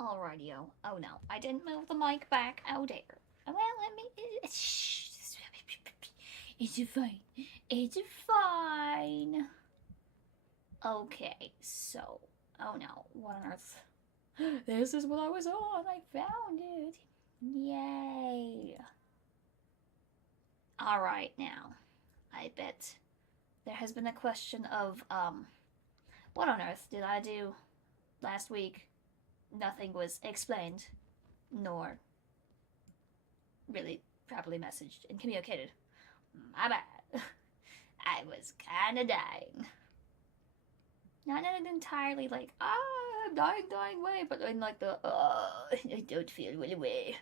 Alrighty-o. Oh no, I didn't move the mic back. Oh dear. Well, let me. Shh. It's fine. It's fine. Okay, so. Oh no, what on earth? This is what I was on. I found it. Yay. Alright, now. I bet there has been a question of, what on earth did I do last week? Nothing was explained, nor really properly messaged and communicated. My bad. I was kinda dying. Not in an entirely like, I'm dying way, but in like the, I don't feel well way.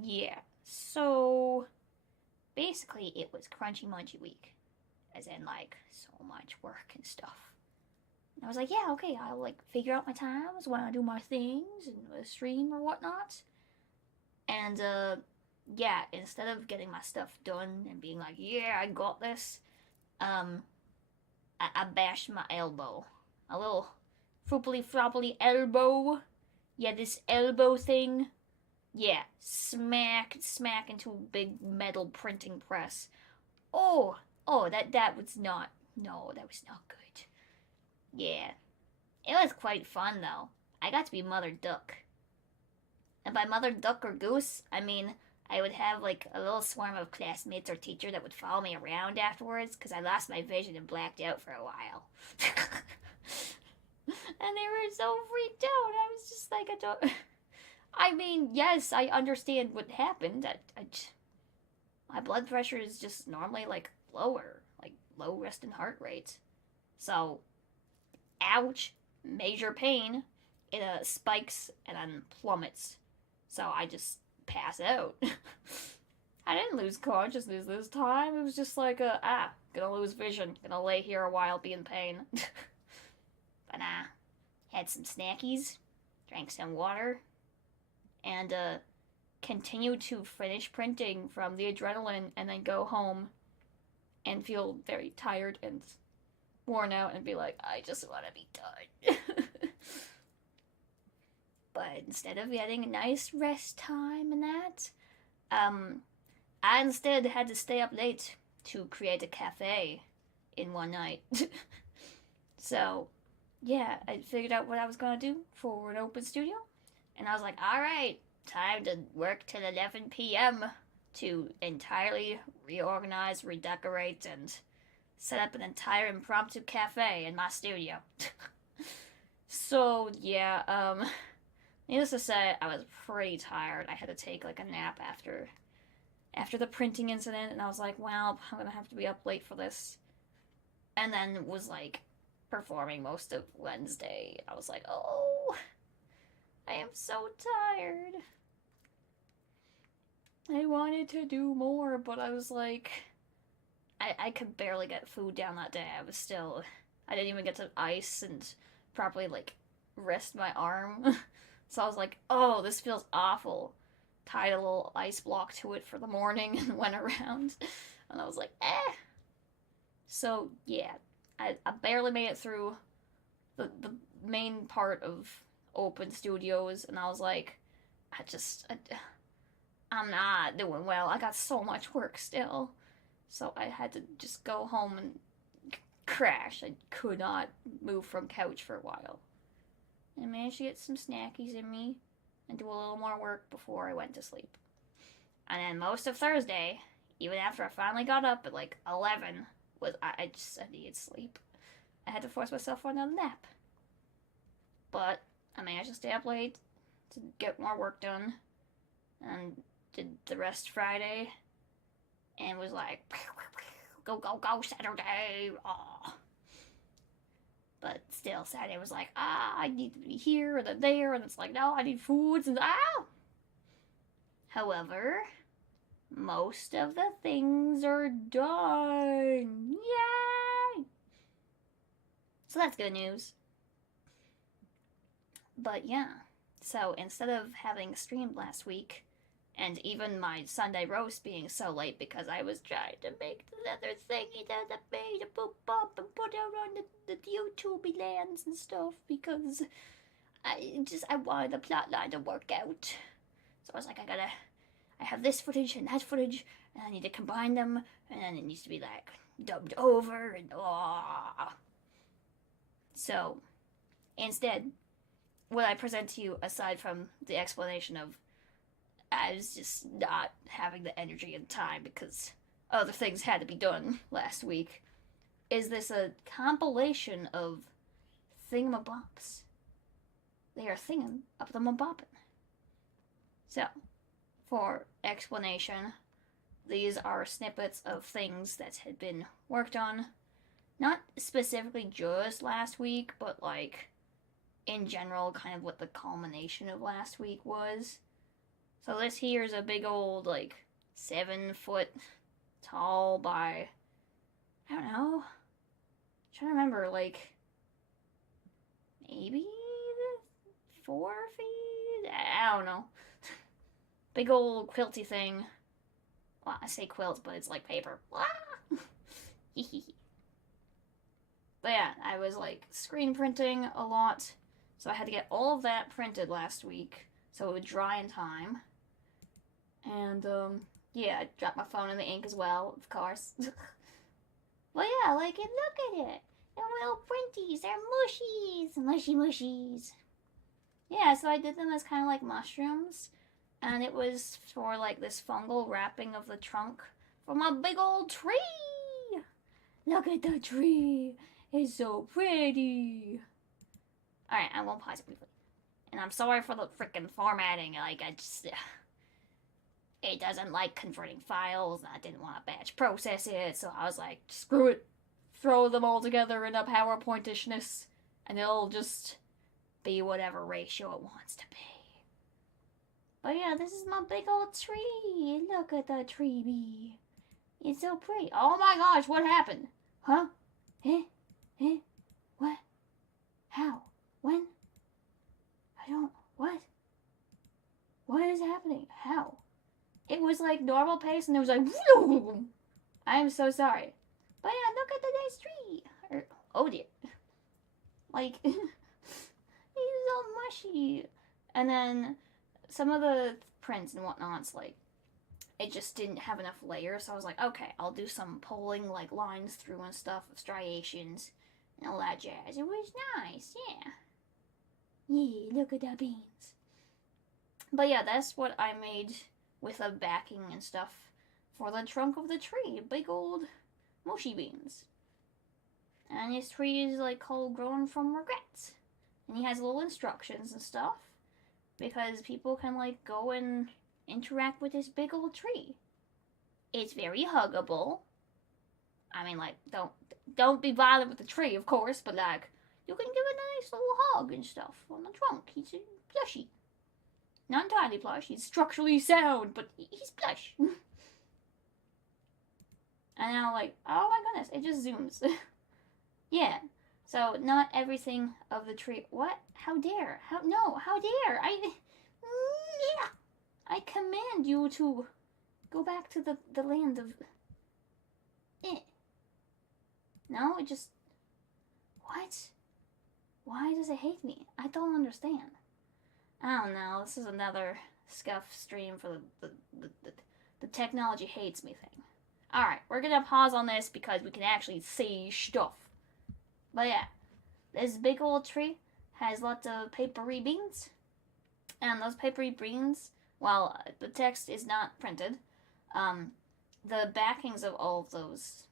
Yeah, so basically it was crunchy munchy week. As in like so much work and stuff. And I was like, yeah, okay, I'll like figure out my times when I do my things and stream or whatnot. And yeah, instead of getting my stuff done and being like, yeah, I got this, um, I bashed my elbow. A little floppily floppily elbow. Yeah, this elbow thing. Yeah, smack into a big metal printing press. Oh, that was not. No, that was not good. Yeah, it was quite fun though. I got to be Mother Duck. And by Mother Duck or Goose, I mean I would have like a little swarm of classmates or teacher that would follow me around afterwards because I lost my vision and blacked out for a while. And they were so freaked out. I was just like, I don't. I mean, yes, I understand what happened. My blood pressure is just normally like lower, like low resting heart rate. So, ouch, major pain. It spikes and then plummets. So I just pass out. I didn't lose consciousness this time. It was just like, gonna lose vision. Gonna lay here a while, be in pain. But had some snackies, drank some water, and continued to finish printing from the adrenaline and then go home and feel very tired and worn out and be like, I just want to be done. But instead of getting a nice rest time and that, I instead had to stay up late to create a cafe in one night. So, yeah, I figured out what I was gonna do for an open studio, and I was like, alright, time to work till 11 p.m. to entirely reorganize, redecorate, and set up an entire impromptu cafe in my studio. So, yeah, needless to say, I was pretty tired. I had to take like a nap after the printing incident, and I was like, well, I'm gonna have to be up late for this. And then was like performing most of Wednesday. I was like, oh, I am so tired. I wanted to do more, but I was like, I could barely get food down that day. I didn't even get to ice and properly like rest my arm. So I was like, oh, this feels awful. Tied a little ice block to it for the morning and went around. And I was like, eh. So yeah, I barely made it through the main part of open studios, and I was like, I'm not doing well. I got so much work still. So I had to just go home and crash. I could not move from couch for a while. I managed to get some snackies in me and do a little more work before I went to sleep. And then most of Thursday, even after I finally got up at like 11, I needed sleep. I had to force myself on a nap. But I managed to stay up late to get more work done and did the rest Friday and was like, go, go, go, Saturday. Oh. But still, Saturday was like, I need to be here and then there, and it's like, no, I need foods, and However, most of the things are done. Yay! So that's good news. But yeah, so instead of having streamed last week, and even my Sunday roast being so late because I was trying to make the leather thingy that I made a boop up and put out on the YouTube lands and stuff because I wanted the plot line to work out. So I was like, I have this footage and that footage, and I need to combine them, and then it needs to be like dubbed over, and So, instead, what I present to you, aside from the explanation of I was just not having the energy and time because other things had to be done last week, is this a compilation of thingamabops. They are thinging up the maboppin'. So, for explanation, these are snippets of things that had been worked on. Not specifically just last week, but like in general, kind of what the culmination of last week was. So this here is a big old, like, 7-foot tall by, I don't know, I'm trying to remember, like, maybe 4 feet? I don't know. Big old quilty thing. Well, I say quilt, but it's like paper. But yeah, I was like screen printing a lot, so I had to get all of that printed last week so it would dry in time. And yeah, I dropped my phone in the ink as well, of course. Well, yeah, like, and look at it. They're little printies. They're mushies. Mushies. Yeah, so I did them as kind of like mushrooms. And it was for like this fungal wrapping of the trunk from a big old tree. Look at the tree. It's so pretty. Alright, I won't pause it briefly. And I'm sorry for the freaking formatting. Like, I just... it doesn't like converting files, and I didn't want to batch process it, so I was like, screw it. Throw them all together in a PowerPointishness, and it'll just be whatever ratio it wants to be. But yeah, this is my big old tree. Look at the tree bee. It's so pretty. Oh my gosh, what happened? Huh? Eh? What? How? When? I don't... What? What is happening? How? It was like normal pace and it was like... I am so sorry. But yeah, look at the nice tree. Oh dear. Like... he's all mushy. And then some of the prints and whatnots, like... it just didn't have enough layers, so I was like, okay, I'll do some pulling, like, lines through and stuff of striations and all that jazz. It was nice, yeah. Yeah, look at the beans. But yeah, that's what I made with a backing and stuff for the trunk of the tree. Big old mushy beans. And this tree is, like, called Grown from Regrets. And he has little instructions and stuff, because people can, like, go and interact with this big old tree. It's very huggable. I mean, like, don't be bothered with the tree, of course, but like, you can give it a nice little hug and stuff on the trunk. He's plushy. Not entirely plush. He's structurally sound, but he's plush. And now, like, oh my goodness, it just zooms. Yeah. So not everything of the tree. What? How dare? How dare? I command you to go back to the land of... No, it just... What? Why does it hate me? I don't understand. I don't know, this is another scuff stream for the technology hates me thing. Alright, we're gonna pause on this because we can actually see stuff. But yeah, this big old tree has lots of papery beans. And those papery beans... while the text is not printed, the backings of all of those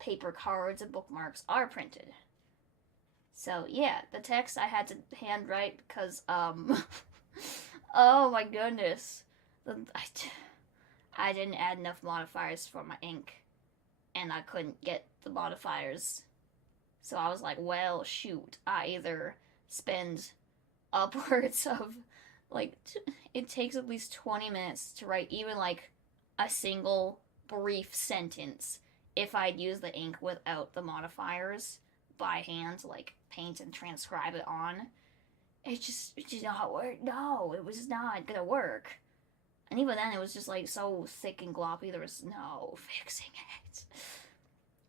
paper cards and bookmarks are printed. So yeah, the text I had to handwrite because, oh my goodness. I didn't add enough modifiers for my ink, and I couldn't get the modifiers. So I was like, well, shoot, I either spend upwards of... like, it takes at least 20 minutes to write even, like, a single brief sentence if I'd use the ink without the modifiers by hand to, like, paint and transcribe it on. It did not work. No, it was not gonna work. And even then, it was just, like, so thick and gloppy, there was no fixing it.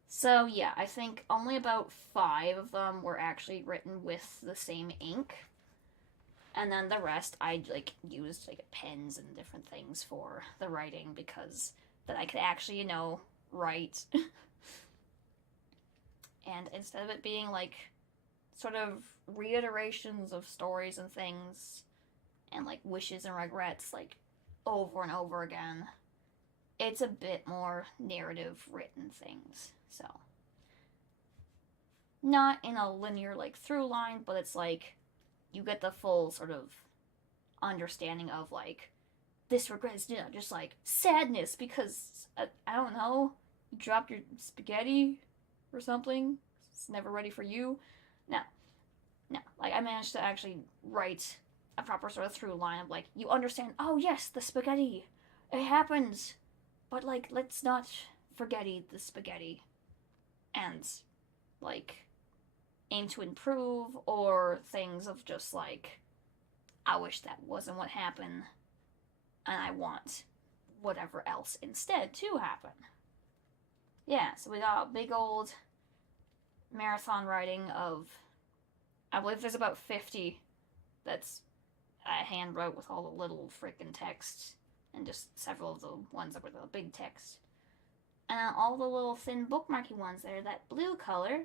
So, yeah, I think only about 5 of them were actually written with the same ink. And then the rest I like used like pens and different things for the writing because that I could actually, write. And instead of it being like sort of reiterations of stories and things and like wishes and regrets like over and over again, it's a bit more narrative written things. So not in a linear like through line, but it's like you get the full sort of understanding of like this regret is just like sadness because I don't know, you dropped your spaghetti or something. It's never ready for you. No, like I managed to actually write a proper sort of through line of like you understand. Oh yes, the spaghetti, it happens, but like let's not forget the spaghetti, and like aim to improve or things of just like I wish that wasn't what happened, and I want whatever else instead to happen. Yeah, so we got a big old marathon writing of, I believe there's about 50 that's I hand wrote with all the little freaking text and just several of the ones that were the big text. And all the little thin bookmarky ones there, that blue color,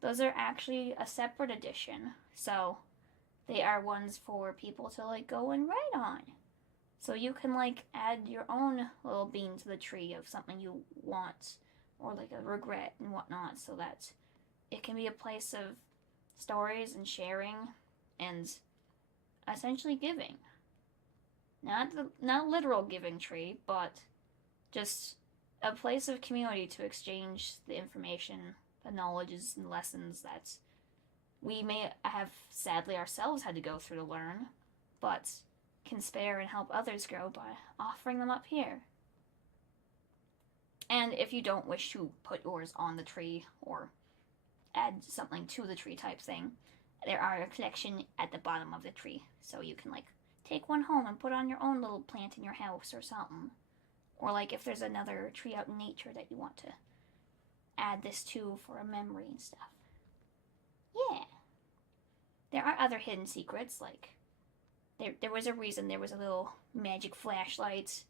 those are actually a separate edition. So they are ones for people to like go and write on. So you can like add your own little bean to the tree of something you want or like a regret and whatnot so that it can be a place of stories and sharing and essentially giving. Not a literal giving tree, but just a place of community to exchange the information, the knowledges and lessons that we may have sadly ourselves had to go through to learn, but can spare and help others grow by offering them up here. And if you don't wish to put yours on the tree or add something to the tree type thing, there are a collection at the bottom of the tree, so you can like take one home and put on your own little plant in your house or something. Or like if there's another tree out in nature that you want to add this to for a memory and stuff. Yeah. There are other hidden secrets, like there was a reason there was a little magic flashlight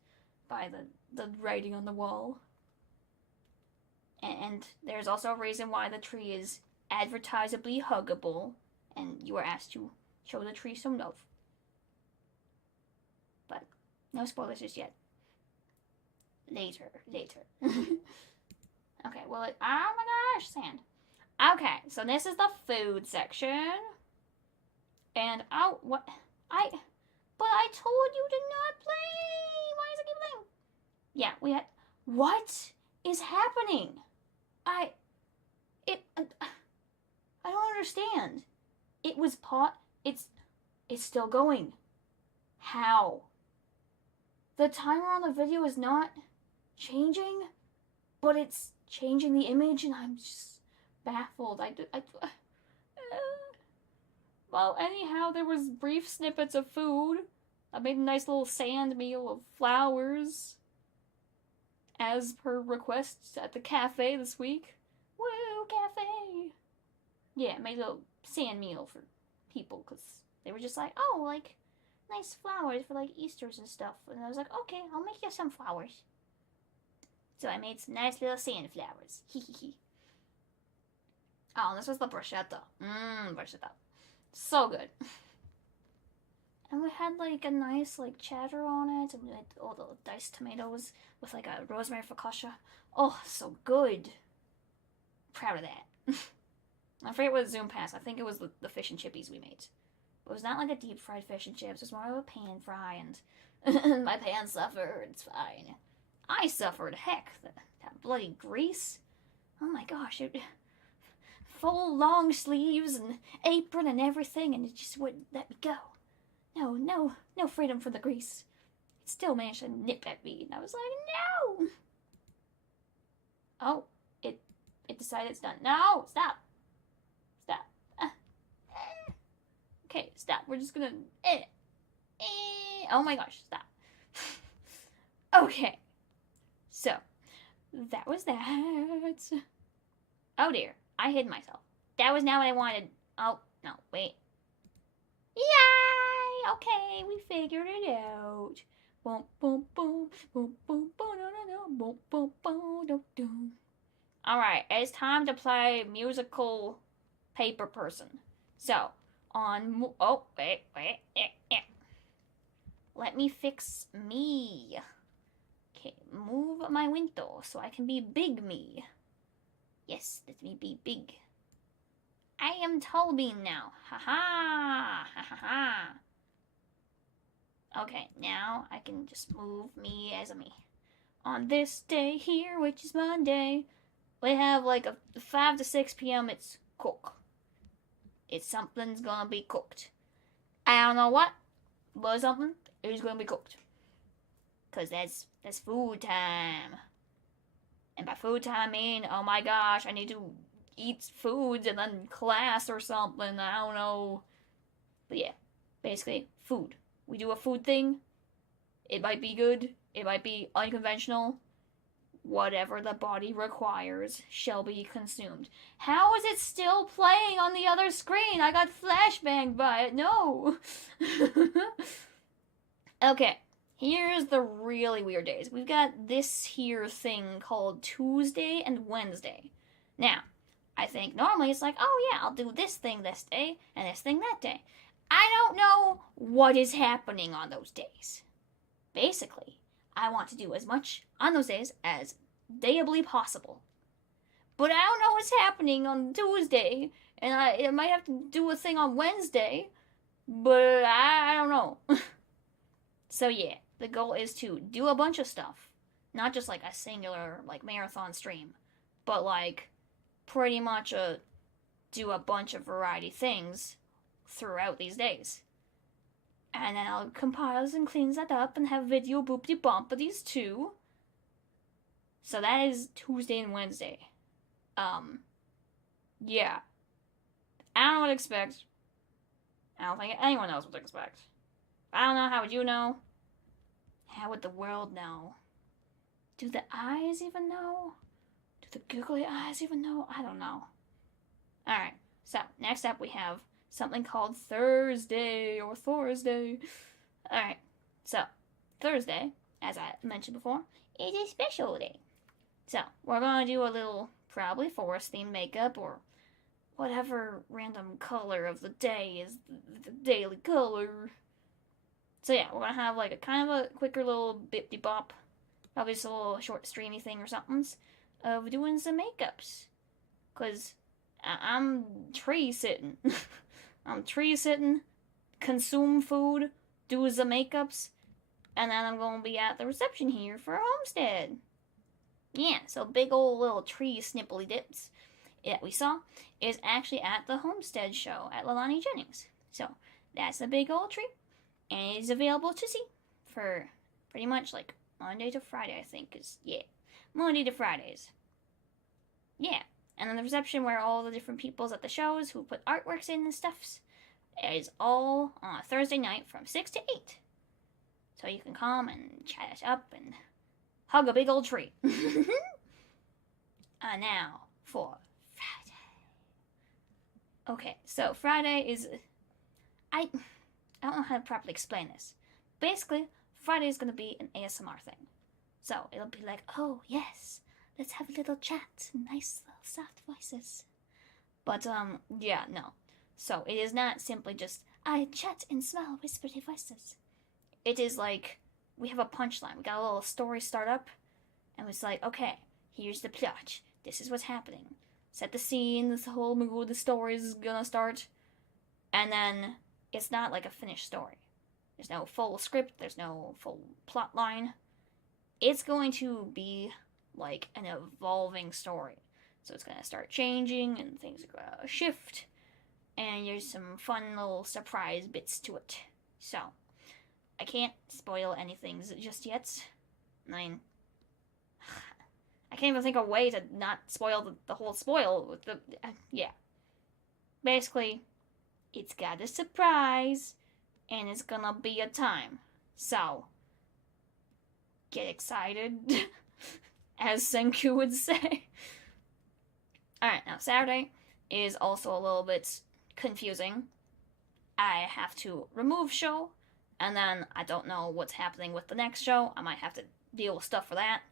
by the writing on the wall. And there's also a reason why the tree is advertisably huggable, and you are asked to show the tree some love. But no spoilers just yet. Later. Okay, well, oh my gosh, sand. Okay, so this is the food section. And but I told you to not play. Why is it keep playing? Yeah, we had, what is happening? I don't understand. It was it's still going. How? The timer on the video is not changing, but it's changing the image, and I'm just baffled. Well, anyhow, there was brief snippets of food. I made a nice little sand meal of flowers, as per requests at the cafe this week. Woo, cafe! Yeah, made a little sand meal for people, because they were just like, oh, like, nice flowers for, like, Easters and stuff. And I was like, okay, I'll make you some flowers. So I made some nice little sand flowers. Hee. Oh, and this was the bruschetta. Bruschetta. So good. And we had, like, a nice, like, cheddar on it, and we had all the diced tomatoes with, like, a rosemary focaccia. Oh, so good. Proud of that. I forget what Zoom passed. I think it was the fish and chippies we made. It was not like a deep fried fish and chips. It was more of a pan fry, and my pan suffered. It's fine. I suffered. Heck, that bloody grease. Oh my gosh. Full long sleeves and apron and everything, and it just wouldn't let me go. No freedom for the grease. It still managed to nip at me, and I was like, no! Oh, it decided it's done. No, stop. Okay, stop. We're just gonna... Oh my gosh, stop. Okay. So, that was that. Oh dear, I hid myself. That was not what I wanted. Oh, no, wait. Yay! okay, we figured it out. Boom, boom, boom, boom, boom, boom, no, no, no, boom, boom, boom, do, do. All right, it's time to play musical paper person. So, wait. Let me fix me. Okay, move my window so I can be big me. Yes, let me be big. I am tall bean now. Ha ha! Ha ha ha! Okay, now I can just move me as a me. On this day here, which is Monday, we have like a 5 to 6 p.m. It's cook. It's something's gonna be cooked. I don't know what, but something is gonna be cooked. Cause that's food time. And by food time I mean, oh my gosh, I need to eat foods and then class or something. I don't know. But yeah, basically food. We do a food thing. It might be good. It might be unconventional. Whatever the body requires shall be consumed. How is it still playing on the other screen? I got flashbanged by it. No. Okay, here's the really weird days. We've got this here thing called Tuesday and Wednesday. Now, I think normally it's like, oh yeah, I'll do this thing this day and this thing that day. I don't know what is happening on those days. Basically, I want to do as much on those days as dayably possible. But I don't know what's happening on Tuesday, and I might have to do a thing on Wednesday, but I don't know. So yeah, the goal is to do a bunch of stuff. Not just like a singular like marathon stream, but like pretty much do a bunch of variety things throughout these days. And then I'll compile and cleans that up and have video boopty bumpadies too. So that is Tuesday and Wednesday. Yeah. I don't know what to expect. I don't think anyone knows what to expect. I don't know, how would you know? How would the world know? Do the eyes even know? Do the googly eyes even know? I don't know. Alright, so next up we have something called Thursday or Thursday. Alright, so Thursday, as I mentioned before, is a special day. So we're going to do a little, probably forest themed makeup or whatever random color of the day is the daily color. So yeah, we're going to have like a kind of a quicker little bip-de-bop, probably just a little short streamy thing or something, of doing some makeups. Because I'm tree sitting. I'm tree sitting, consume food, do the makeups, and then I'm going to be at the reception here for a homestead. Yeah, so big old little tree snipply dips that we saw is actually at the homestead show at Leilani Jennings. So that's a big old tree, and it is available to see for pretty much like Monday to Friday, I think. Monday to Fridays. Yeah, and then the reception where all the different peoples at the shows who put artworks in and stuffs is all on a Thursday night from 6 to 8. So you can come and chat it up and hug a big old tree. Now for Friday. Okay, so Friday is... I don't know how to properly explain this. Basically, Friday is going to be an ASMR thing. So it'll be like, oh yes, let's have a little chat, nice little soft voices. But yeah, no. So it is not simply just, I chat in small whispery voices. It is like, we have a punchline. We got a little story start up, and it's like, okay, here's the plot. This is what's happening. Set the scene, this whole mood, the story is gonna start. And then, it's not like a finished story. There's no full script, there's no full plot line. It's going to be like an evolving story. So it's gonna start changing, and things are gonna shift. And there's some fun little surprise bits to it. So, I can't spoil anything just yet. I mean, I can't even think of a way to not spoil the whole spoil with the... yeah. Basically, it's got a surprise, and it's gonna be a time. So, get excited, as Senku would say. Alright, now Saturday is also a little bit confusing. I have to remove show, and then I don't know what's happening with the next show. I might have to deal with stuff for that.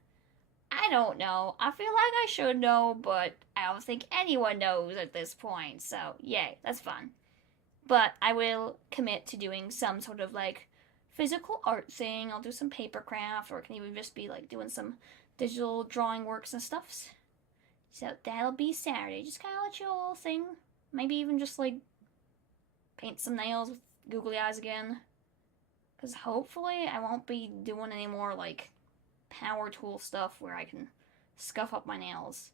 I don't know. I feel like I should know, but I don't think anyone knows at this point. So, yay, that's fun. But I will commit to doing some sort of like physical art thing. I'll do some paper craft, or it can even just be like doing some digital drawing works and stuffs. So that'll be Saturday. Just kind of let you all thing. Maybe even just like paint some nails with googly eyes again. Because hopefully I won't be doing any more like power tool stuff where I can scuff up my nails.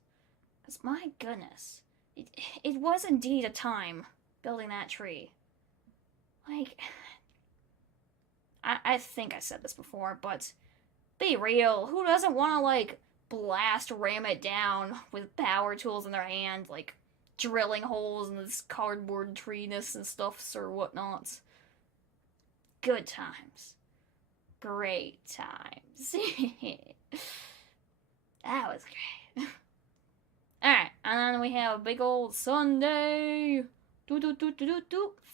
Because my goodness, it was indeed a time building that tree. Like, I think I said this before, but be real. Who doesn't want to like ram it down with power tools in their hand, like drilling holes in this cardboard treeness and stuffs or whatnot? Good times. Great times. That was great. Alright, and then we have a big old Sunday.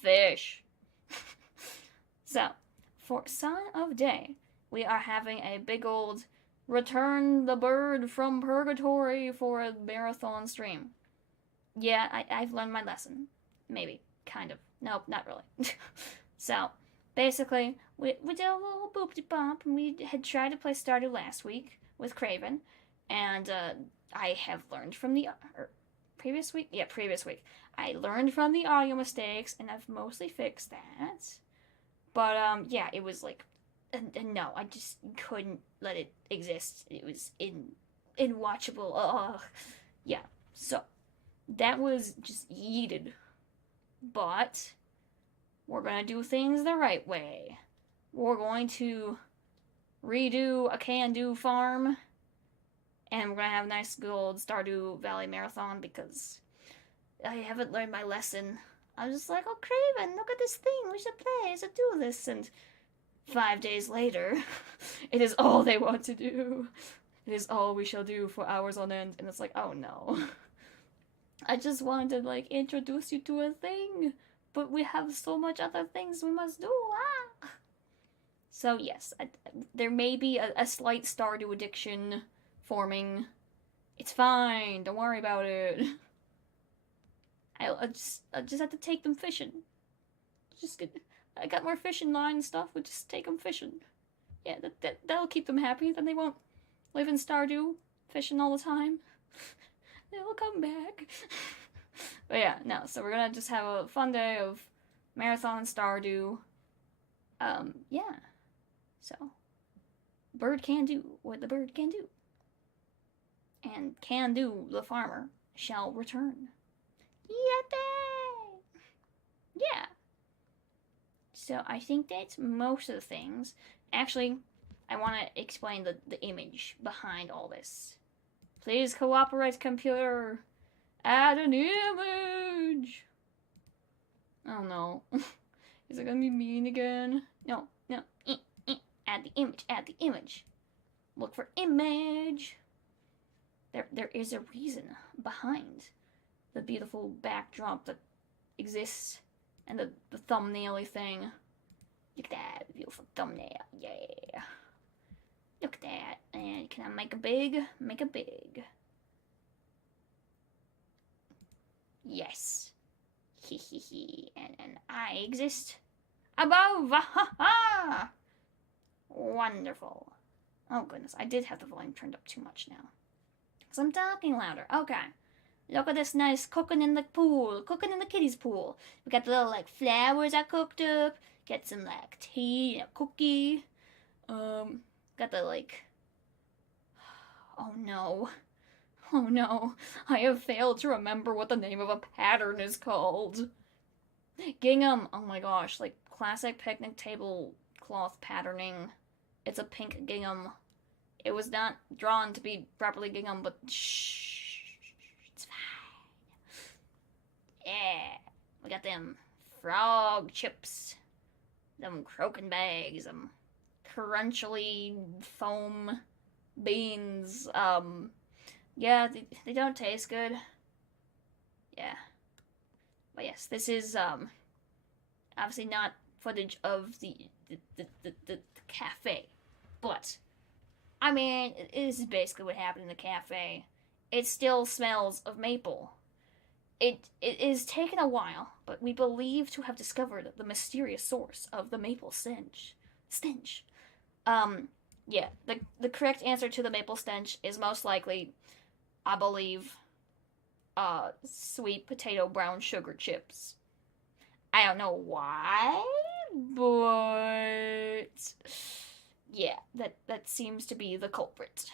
Fish. So, for Son of Day, we are having a big old return the bird from purgatory for a marathon stream. Yeah, I've learned my lesson. Maybe. Kind of. Nope, not really. So, basically, we did a little boopty bump, and we had tried to play Stardew last week with Craven, and I have learned from the previous week. Yeah, previous week. I learned from the audio mistakes, and I've mostly fixed that. But yeah, it was like, no, I just couldn't let it exist. It was inwatchable. Ugh. Yeah. So that was just yeeted. But we're gonna do things the right way. We're going to redo a can-do farm, and we're gonna have a nice good old Stardew Valley marathon because I haven't learned my lesson. I was just like, oh, Craven, look at this thing. We should play. We should do this. And 5 days later, it is all they want to do. It is all we shall do for hours on end. And it's like, oh no. I just wanted to like introduce you to a thing, but we have so much other things we must do. Ah. So yes, there may be a slight Stardew addiction forming. It's fine. Don't worry about it. I just have to take them fishing. I got more fishing line and stuff. We'll just take them fishing. Yeah, that'll keep them happy. Then they won't live in Stardew fishing all the time. They'll come back. But yeah, no. So we're gonna just have a fun day of marathon and Stardew. Yeah. So, bird can do what the bird can do, and Can Do the farmer shall return. Yippee! Yeah. So I think that's most of the things. Actually, I want to explain the image behind all this. Please cooperate, computer. Add an image. Oh no. Is it gonna be mean again? No. Add the image. Look for image. There is a reason behind the beautiful backdrop that exists and the thumbnail-y thing. Look at that beautiful thumbnail. Yeah. Look at that. And can I make it big? Make it big. Yes. Hee. And I exist above. Ha ha. Wonderful. Oh goodness, I did have the volume turned up too much now. So I'm talking louder. Okay. Look at this nice cooking in the pool. Cooking in the kiddies' pool. We got the little, like, flowers I cooked up. Get some, like, tea and a cookie. Got the, like... Oh, no. Oh, no. I have failed to remember what the name of a pattern is called. Gingham. Oh, my gosh. Like, classic picnic tablecloth patterning. It's a pink gingham. It was not drawn to be properly gingham, but shh. It's fine. Yeah. We got them frog chips. Them croaking bags. Them crunchily foam beans. Yeah, they don't taste good. Yeah. But yes, this is, Obviously not footage of the cafe. But, I mean, it is basically what happened in the cafe. It still smells of maple. It is taken a while, but we believe to have discovered the mysterious source of the maple stench. Stench. Um, yeah, the correct answer to the maple stench is most likely, I believe, sweet potato brown sugar chips. I don't know why, but yeah, that seems to be the culprit.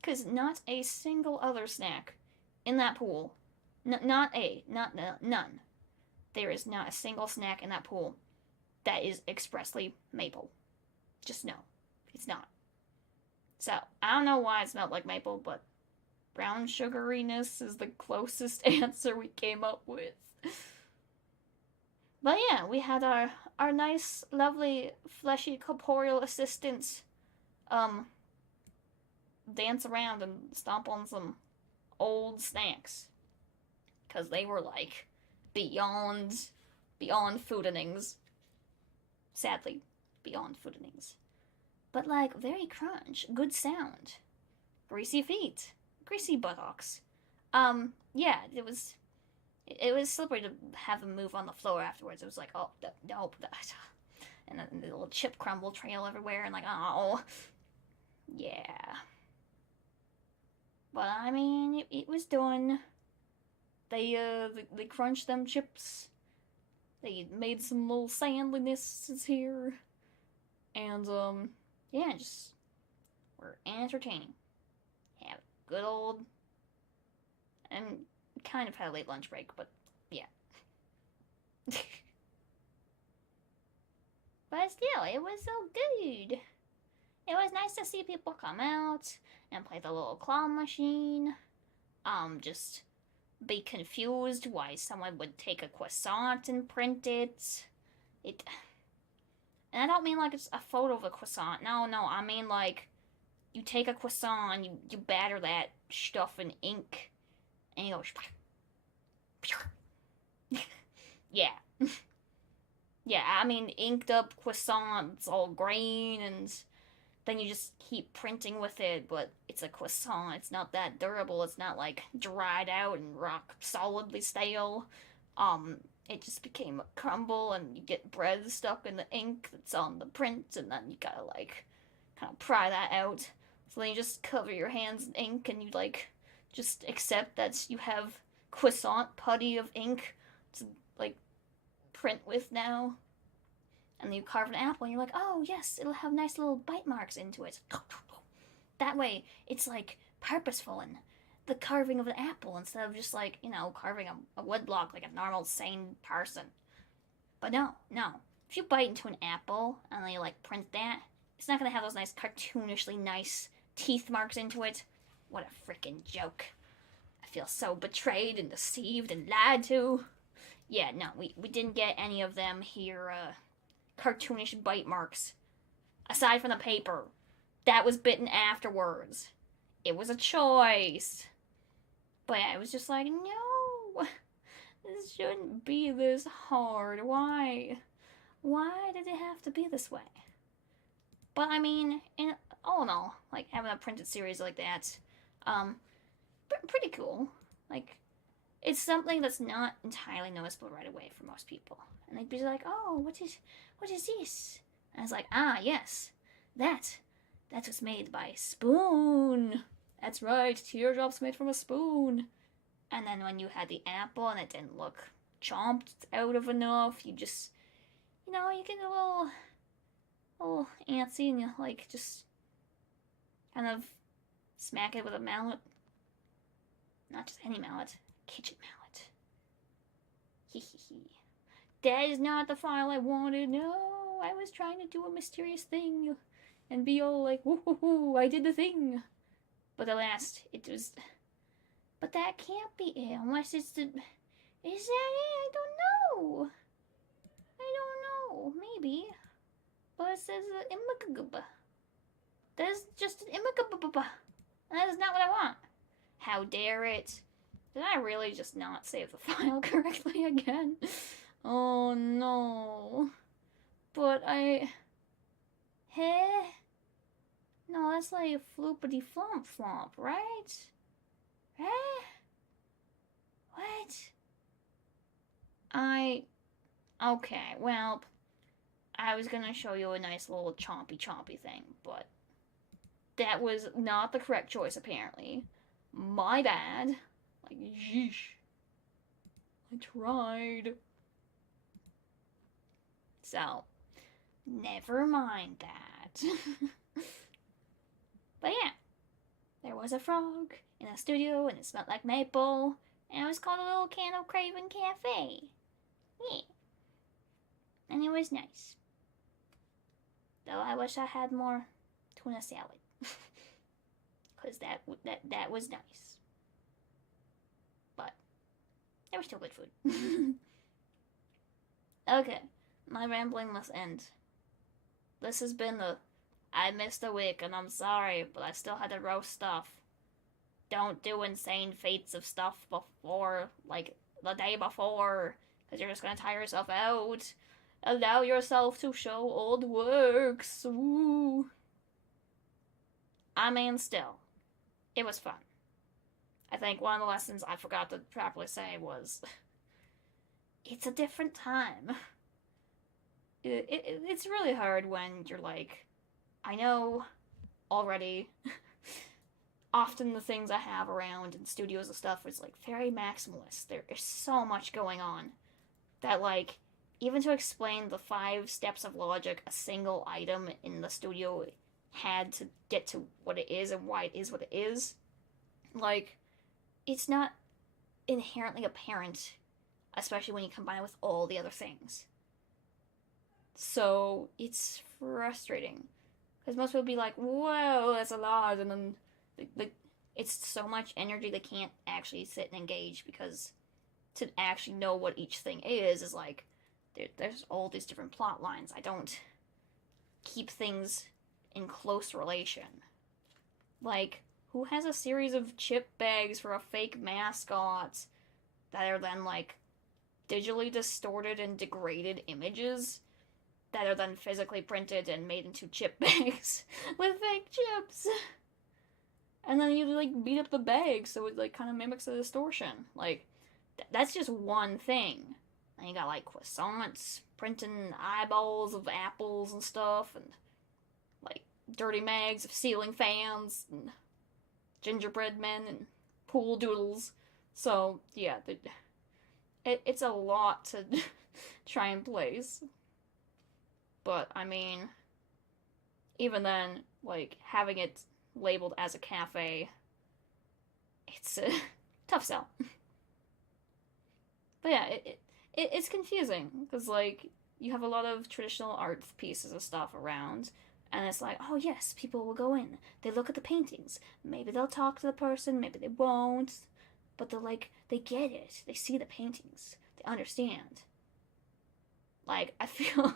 Because not a single other snack in that pool, none. There is not a single snack in that pool that is expressly maple. Just no, it's not. So I don't know why it smelled like maple, but brown sugariness is the closest answer we came up with. But yeah, we had our nice, lovely, fleshy, corporeal assistants um dance around and stomp on some old snacks because they were like beyond foodinings. Sadly, beyond foodinings. But like very crunch, good sound, greasy feet, greasy buttocks. Yeah, it was slippery to have them move on the floor afterwards. It was like, oh, nope, and then the little chip crumble trail everywhere, and like, oh, yeah. But I mean, it was done. They crunched them chips. They made some little sandlinesses here, and yeah, just were entertaining. Have a good old, and kind of had a late lunch break, but yeah. But still, it was so good. It was nice to see people come out and play the little claw machine. Just be confused why someone would take a croissant and print it. And I don't mean like it's a photo of a croissant. No, I mean like you take a croissant, you batter that stuff in ink, and you go. Yeah. Yeah, I mean inked up croissants all green, and then you just keep printing with it, but it's a croissant. It's not that durable. It's not like dried out and rock solidly stale. It just became a crumble, and you get bread stuck in the ink that's on the print, and then you gotta like kind of pry that out. So then you just cover your hands in ink, and you like just accept that you have croissant putty of ink to like print with now. And then you carve an apple, and you're like, oh yes, it'll have nice little bite marks into it. That way, it's like purposeful and the carving of an apple instead of just like, carving a wood block like a normal sane person. But no. If you bite into an apple and then you like print that, it's not gonna have those nice cartoonishly nice teeth marks into it. What a freaking joke. I feel so betrayed and deceived and lied to. Yeah, no, we didn't get any of them here, cartoonish bite marks. Aside from the paper. That was bitten afterwards. It was a choice. But I was just like, no, this shouldn't be this hard. Why? Why did it have to be this way? But I mean, all in all, like having a printed series like that, pretty cool. Like, it's something that's not entirely noticeable right away for most people. And they'd be like, oh, what is this? And I was like, ah, yes, that was made by Spoon. That's right, teardrops made from a spoon. And then when you had the apple and it didn't look chomped out of enough, you just, you get a little antsy, and you like just kind of smack it with a mallet. Not just any mallet, kitchen mallet. Hee hee hee. That is not the file I wanted. No, I was trying to do a mysterious thing and be all like, woo hoo hoo, I did the thing. But alas, it was. But that can't be it unless it's the. Is that it? I don't know. Maybe. But it says imagaba. That's just an imagaba. That is not what I want. How dare it? Did I really just not save the file correctly again? Oh no. But Heh? No, that's like floopity flomp flomp, right? Eh? What? I. Okay, well, I was gonna show you a nice little chompy chompy thing, but that was not the correct choice, apparently. My bad. Like, yeesh. I tried. So, never mind that. But yeah, there was a frog in a studio and it smelled like maple, and it was called a Little Candle Craven Cafe. Yeah. And it was nice. Though I wish I had more tuna salad. Because that was nice. But it was still good food. Okay, my rambling must end. This has been the I missed a week and I'm sorry, but I still had to roast stuff. Don't do insane feats of stuff before, like the day before, because you're just gonna tire yourself out. Allow yourself to show old works. Ooh. I mean, still, it was fun. I think one of the lessons I forgot to properly say was it's a different time. It's really hard when you're like, I know already. Often the things I have around in studios and stuff is like very maximalist. There is so much going on that, like, even to explain the 5 steps of logic a single item in the studio had to get to what it is and why it is what it is, like, it's not inherently apparent, especially when you combine it with all the other things. So it's frustrating because most people be like, "Whoa, that's a lot," and then it's so much energy they can't actually sit and engage, because to actually know what each thing is like there's all these different plot lines. I don't keep things in close relation. Like, who has a series of chip bags for a fake mascot that are then like digitally distorted and degraded images that are then physically printed and made into chip bags with fake chips? And then you like beat up the bag so it like kind of mimics the distortion. Like, that's just one thing. And you got like croissants printing eyeballs of apples and stuff, and like dirty mags of ceiling fans and gingerbread men and pool doodles. So yeah, it's a lot to try and place. But I mean, even then, like having it labeled as a cafe, it's a tough sell. But yeah, it's confusing because like you have a lot of traditional art pieces of stuff around, and it's like, oh yes, people will go in, they look at the paintings, maybe they'll talk to the person, maybe they won't, but they're like, they get it, they see the paintings, they understand. Like, I feel,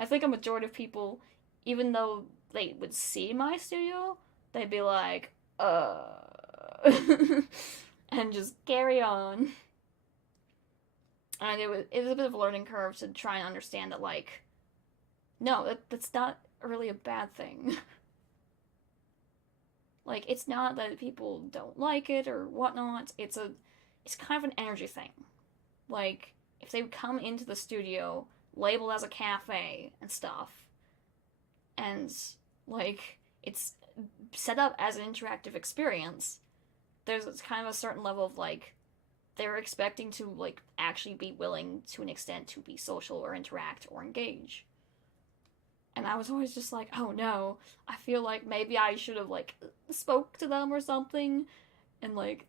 I think a majority of people, even though they would see my studio, they'd be like, and just carry on. And it was a bit of a learning curve to try and understand that, like, no, that's not really a bad thing. Like, it's not that people don't like it or whatnot. It's kind of an energy thing. Like, if they come into the studio labeled as a cafe and stuff, and like it's set up as an interactive experience, there's kind of a certain level of like they're expecting to like actually be willing to an extent to be social or interact or engage. And I was always just like, oh no, I feel like maybe I should have like spoke to them or something, and like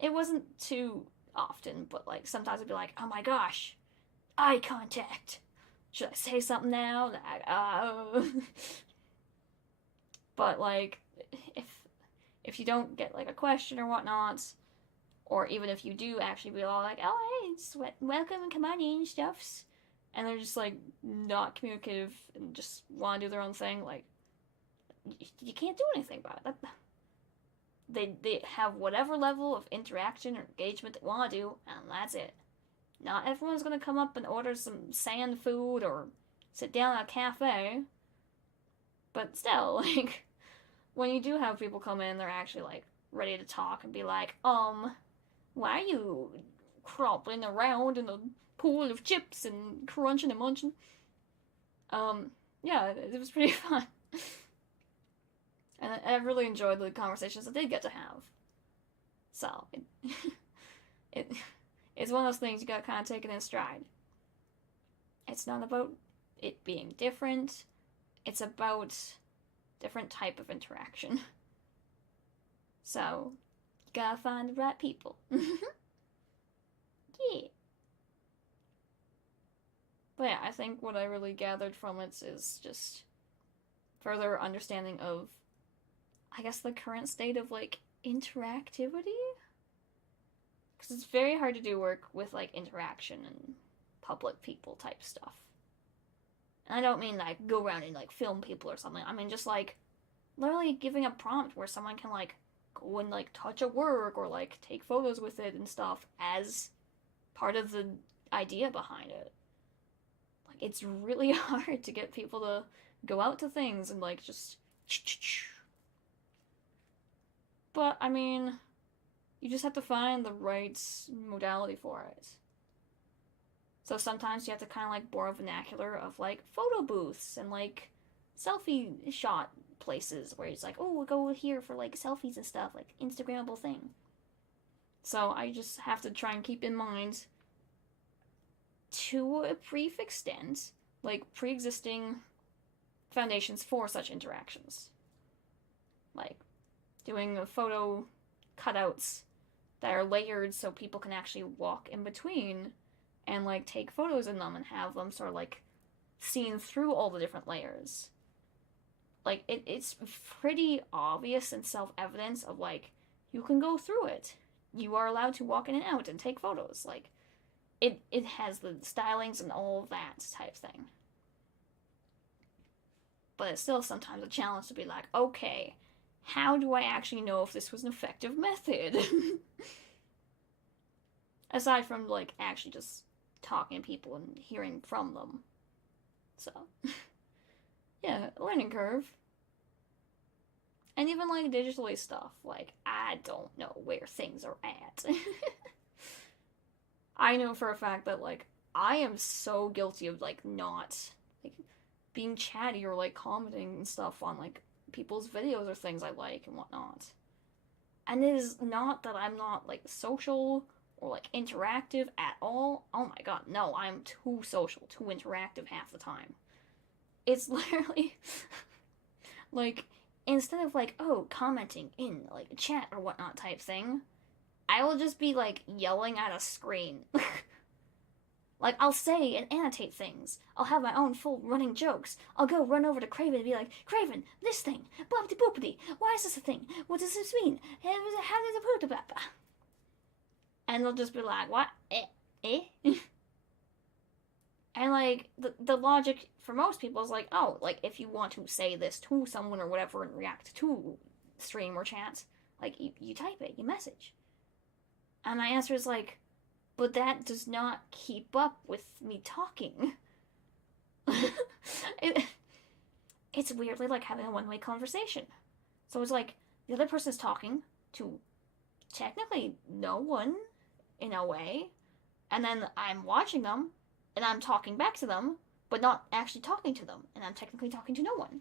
it wasn't too often, but like sometimes I'd be like, oh my gosh, eye contact. Should I say something now? But like, if if you don't get like a question or whatnot, or even if you do actually be all like, oh hey, it's welcome and come on in stuffs, and they're just like not communicative and just want to do their own thing, like you can't do anything about it. they have whatever level of interaction or engagement they want to do, and that's it. Not everyone's gonna come up and order some sand food or sit down at a cafe. But still, like, when you do have people come in, they're actually, like, ready to talk and be like, why are you crawling around in a pool of chips and crunching and munching? Yeah, it was pretty fun. And I really enjoyed the conversations I did get to have. So, it's one of those things you gotta kind of take it in stride. It's not about it being different. It's about different type of interaction. So, you gotta find the right people. Yeah. But yeah, I think what I really gathered from it is just further understanding of, I guess, the current state of, like, interactivity? Because it's very hard to do work with, like, interaction and public people type stuff. And I don't mean, like, go around and, like, film people or something. I mean, just, like, literally giving a prompt where someone can, like, go and, like, touch a work or, like, take photos with it and stuff as part of the idea behind it. Like, it's really hard to get people to go out to things and, like, just... But, I mean, you just have to find the right modality for it. So sometimes you have to kind of, like, borrow vernacular of, like, photo booths and, like, selfie shot places where it's like, oh, we'll go here for, like, selfies and stuff, like, Instagrammable thing. So I just have to try and keep in mind, to a brief extent, like, pre-existing foundations for such interactions. Like, doing photo cutouts that are layered so people can actually walk in between and, like, take photos in them and have them sort of, like, seen through all the different layers. Like, it's pretty obvious and self-evident of, like, you can go through it. You are allowed to walk in and out and take photos. Like, it has the stylings and all of that type thing. But it's still sometimes a challenge to be like, okay, how do I actually know if this was an effective method? Aside from, like, actually just talking to people and hearing from them. So, yeah, learning curve. And even, like, digitally stuff. Like, I don't know where things are at. I know for a fact that, like, I am so guilty of, like, not, like, being chatty or, like, commenting and stuff on, like, people's videos or things I like and whatnot. And it is not that I'm not, like, social or, like, interactive at all. Oh my god, no, I'm too social, too interactive half the time. It's literally, like, instead of, like, oh, commenting in, like, a chat or whatnot type thing, I will just be, like, yelling at a screen. Like, I'll say and annotate things. I'll have my own full running jokes. I'll go run over to Craven and be like, Craven, this thing, boopity boopity, why is this a thing? What does this mean? How does it put about? And they'll just be like, what? Eh? And, like, the logic for most people is like, oh, like, if you want to say this to someone or whatever and react to stream or chat, like, you type it, you message. And my answer is like, but that does not keep up with me talking. It's weirdly like having a one-way conversation. So it's like, the other person's talking to technically no one, in a way, and then I'm watching them, and I'm talking back to them, but not actually talking to them, and I'm technically talking to no one.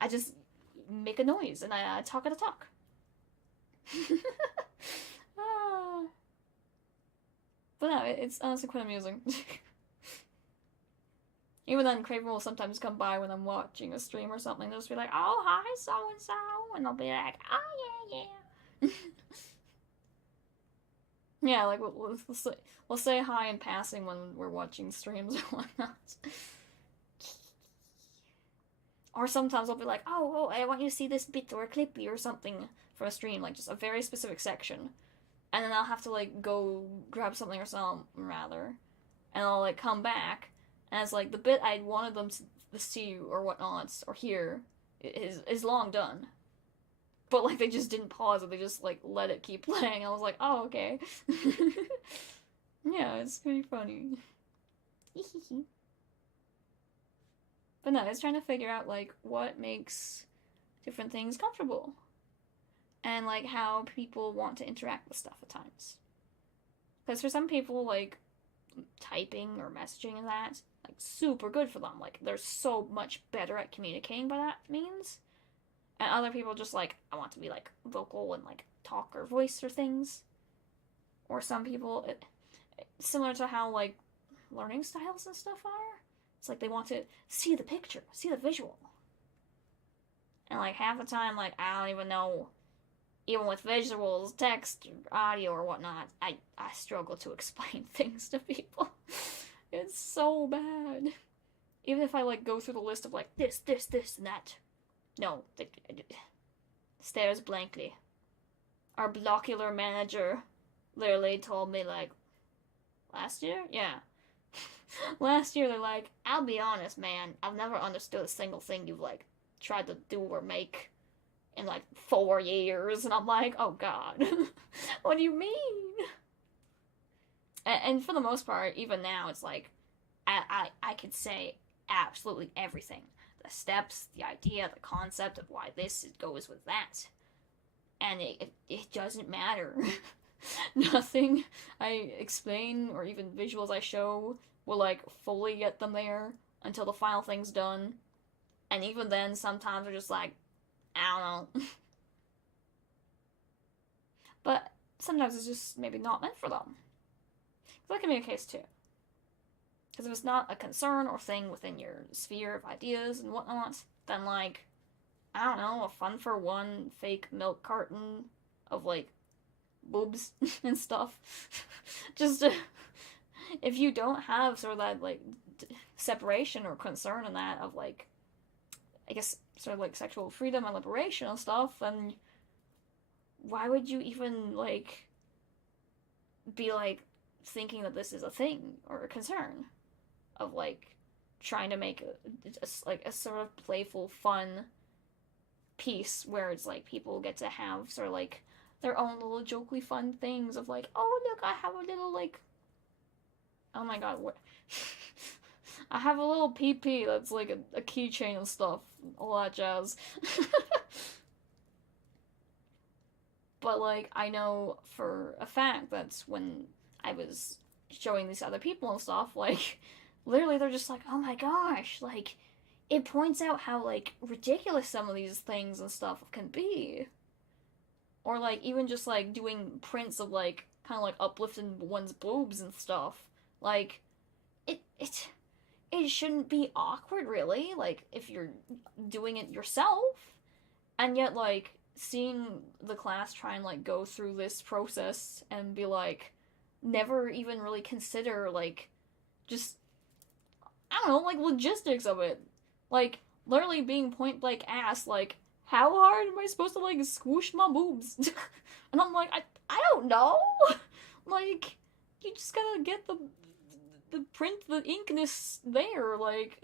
I just make a noise, and I talk at a talk. But no, it's honestly quite amusing. Even then, Craven will sometimes come by when I'm watching a stream or something. They'll just be like, oh, hi, so-and-so. And I'll be like, oh, yeah. Yeah, like, we'll say hi in passing when we're watching streams or whatnot. Or sometimes I'll be like, oh, I want you to see this bit or a clippy or something from a stream. Like, just a very specific section. And then I'll have to, like, go grab something or something, rather. And I'll, like, come back. And it's like, the bit I wanted them to see or whatnot, or hear, is long done. But, like, they just didn't pause it, they just, like, let it keep playing. I was like, oh, okay. Yeah, it's pretty funny. But no, I was trying to figure out, like, what makes different things comfortable. And, like, how people want to interact with stuff at times. Because for some people, like, typing or messaging and that, like, super good for them. Like, they're so much better at communicating by that means. And other people just, like, I want to be, like, vocal and, like, talk or voice or things. Or some people, similar to how, like, learning styles and stuff are. It's like they want to see the picture, see the visual. And, like, half the time, like, I don't even know, even with visuals, text, audio, or whatnot, I struggle to explain things to people. It's so bad. Even if I, like, go through the list of, like, this, and that. No, stares blankly. Our blockular manager literally told me, like, last year? Yeah. Last year, they're like, I'll be honest, man, I've never understood a single thing you've, like, tried to do or make in, like, 4 years. And I'm like, oh, God. What do you mean? And for the most part, even now, it's like, I could say absolutely everything. The steps, the idea, the concept of why this goes with that. And it doesn't matter. Nothing I explain or even visuals I show will, like, fully get them there until the final thing's done. And even then, sometimes they're just like, I don't know. But sometimes it's just maybe not meant for them. That can be a case too. Because if it's not a concern or thing within your sphere of ideas and whatnot, then, like, I don't know, a fun for one fake milk carton of, like, boobs and stuff. Just, if you don't have sort of that, like, separation or concern in that of, like, I guess, sort of, like, sexual freedom and liberation and stuff, then why would you even, like, be, like, thinking that this is a thing or a concern of, like, trying to make a sort of playful, fun piece where it's like people get to have sort of like their own little jokely fun things of like, oh look, I have a little, like, oh my god, what I have a little PP that's like a keychain and stuff, all that jazz. But, like, I know for a fact that's when I was showing these other people and stuff, like, literally they're just like, oh my gosh, like, it points out how, like, ridiculous some of these things and stuff can be. Or, like, even just, like, doing prints of, like, kind of, like, uplifting one's boobs and stuff. Like, it shouldn't be awkward, really, like, if you're doing it yourself. And yet, like, seeing the class try and, like, go through this process and be like, never even really consider, like, just, I don't know, like, logistics of it. Like, literally being point blank asked, like, how hard am I supposed to, like, squish my boobs? And I'm like, I don't know. Like, you just gotta get the print, the inkness there. Like,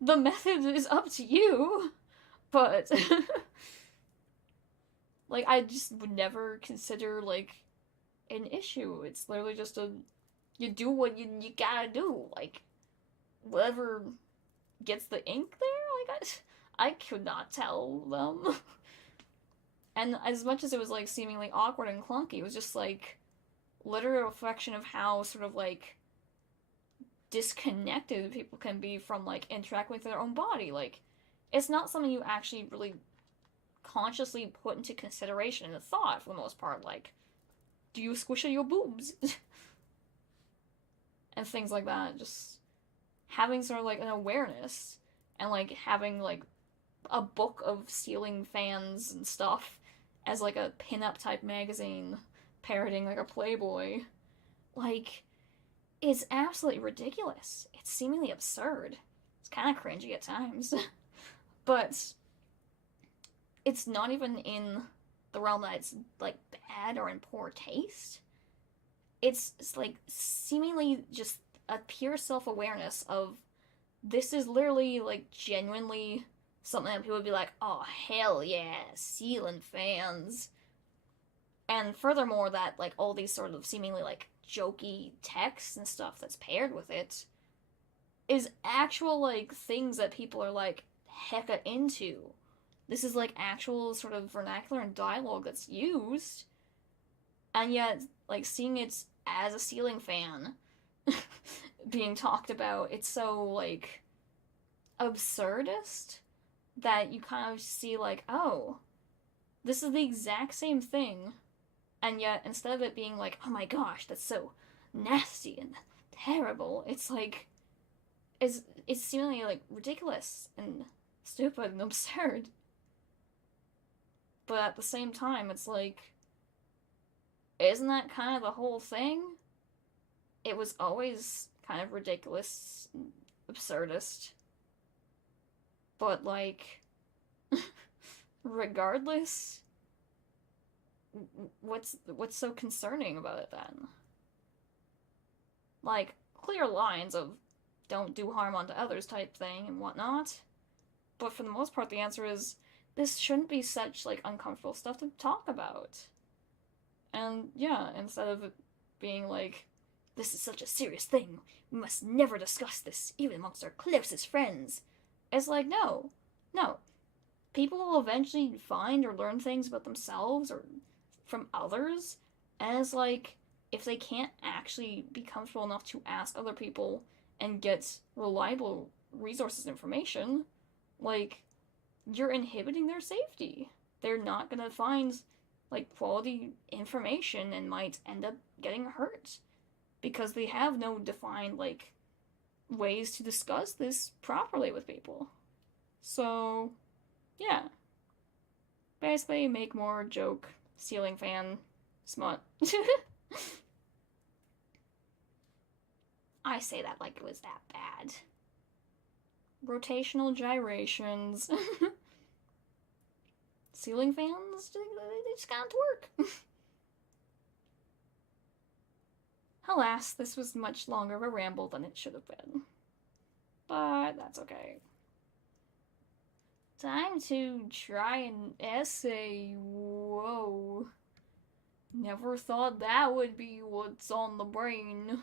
the method is up to you. But, like, I just would never consider, like, an issue. It's literally just you do what you gotta do. Like, whatever gets the ink there, like, I could not tell them. And as much as it was, like, seemingly awkward and clunky, it was just, like, literal reflection of how sort of, like, disconnected people can be from, like, interacting with their own body. Like, it's not something you actually really consciously put into consideration in a thought, for the most part. Like, do you squish your boobs? And things like that. Just having sort of, like, an awareness, and, like, having, like, a book of ceiling fans and stuff as, like, a pin-up type magazine parroting, like, a Playboy. Like, it's absolutely ridiculous. It's seemingly absurd. It's kind of cringy at times. But it's not even in the realm that it's, like, bad or in poor taste. It's like, seemingly just a pure self-awareness of, this is literally, like, genuinely something that people would be like, oh, hell yeah, ceiling fans. And furthermore, that, like, all these sort of seemingly, like, jokey texts and stuff that's paired with it is actual, like, things that people are, like, hecka into. This is, like, actual sort of vernacular and dialogue that's used, and yet, like, seeing it as a ceiling fan being talked about, it's so, like, absurdist that you kind of see, like, oh, this is the exact same thing, and yet instead of it being like, oh my gosh, that's so nasty and terrible, it's like, it's seemingly, like, ridiculous and stupid and absurd. But at the same time, it's like, isn't that kind of the whole thing? It was always kind of ridiculous and absurdist. But, like, regardless, what's so concerning about it then? Like, clear lines of don't do harm unto others type thing and whatnot. But for the most part, the answer is this shouldn't be such, like, uncomfortable stuff to talk about. And yeah, instead of it being like, this is such a serious thing, we must never discuss this, even amongst our closest friends. It's like, no. People will eventually find or learn things about themselves or from others, and it's like, if they can't actually be comfortable enough to ask other people and get reliable resources and information, like, you're inhibiting their safety. They're not gonna find, like, quality information and might end up getting hurt because they have no defined, like, ways to discuss this properly with people. So, yeah. Basically, make more joke, ceiling fan, smut. I say that like it was that bad. Rotational gyrations. Ceiling fans, they just got to work. Alas, this was much longer of a ramble than it should have been. But that's okay. Time to try an essay. Whoa. Never thought that would be what's on the brain.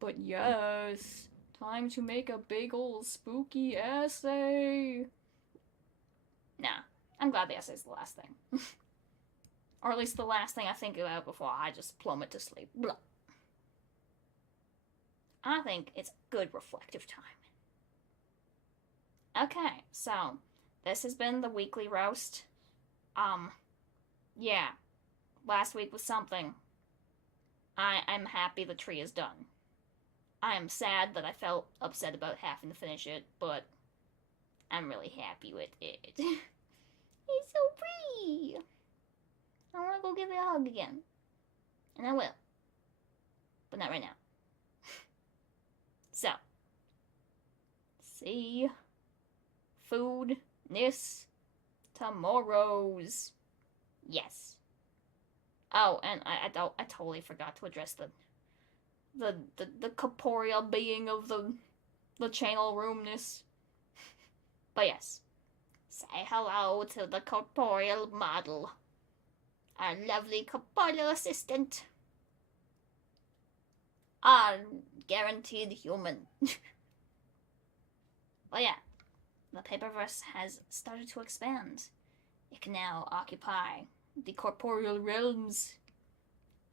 But yes, time to make a big ol' spooky essay. Nah, I'm glad the essay's the last thing. Or at least the last thing I think about before I just plummet to sleep. Blah. I think it's a good reflective time. Okay, so this has been the weekly roast. Yeah, last week was something. I'm happy the tree is done. I am sad that I felt upset about having to finish it, but I'm really happy with it. It's so pretty. I want to go give it a hug again. And I will. But not right now. So. See. Food. This. Tomorrow's. Yes. Oh, and I totally forgot to address the corporeal being of the channel roomness. But yes. Say hello to the corporeal model. Our lovely corporeal assistant. Our guaranteed human. But yeah, the paperverse has started to expand. It can now occupy the corporeal realms.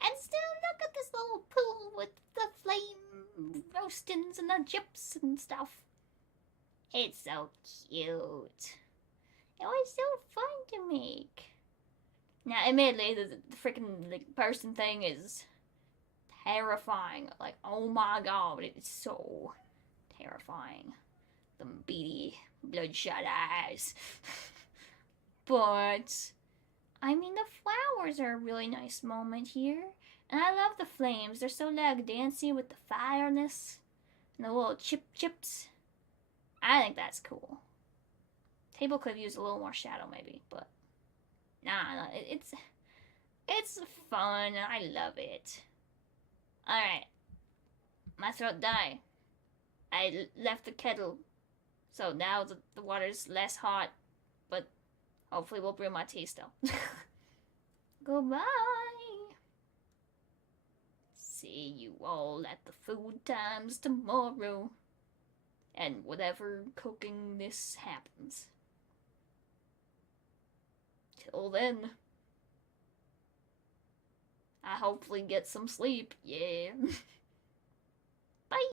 And still look at this little pool with the flame roastings and the chips and stuff. It's so cute. It was so fun to make. Now, admittedly, the freaking person thing is terrifying. Like, oh my god, it's so terrifying. The beady, bloodshot eyes. But, I mean, the flowers are a really nice moment here. And I love the flames. They're so, like, dancey with the fireness. And the little chips. I think that's cool. Table could have used a little more shadow, maybe, but nah, it's fun. I love it. All right, my throat died. I left the kettle So now the water's less hot, but hopefully we'll brew my tea still. Goodbye. See you all at the food times tomorrow. And whatever cooking this happens. Till then, I hopefully get some sleep. Yeah.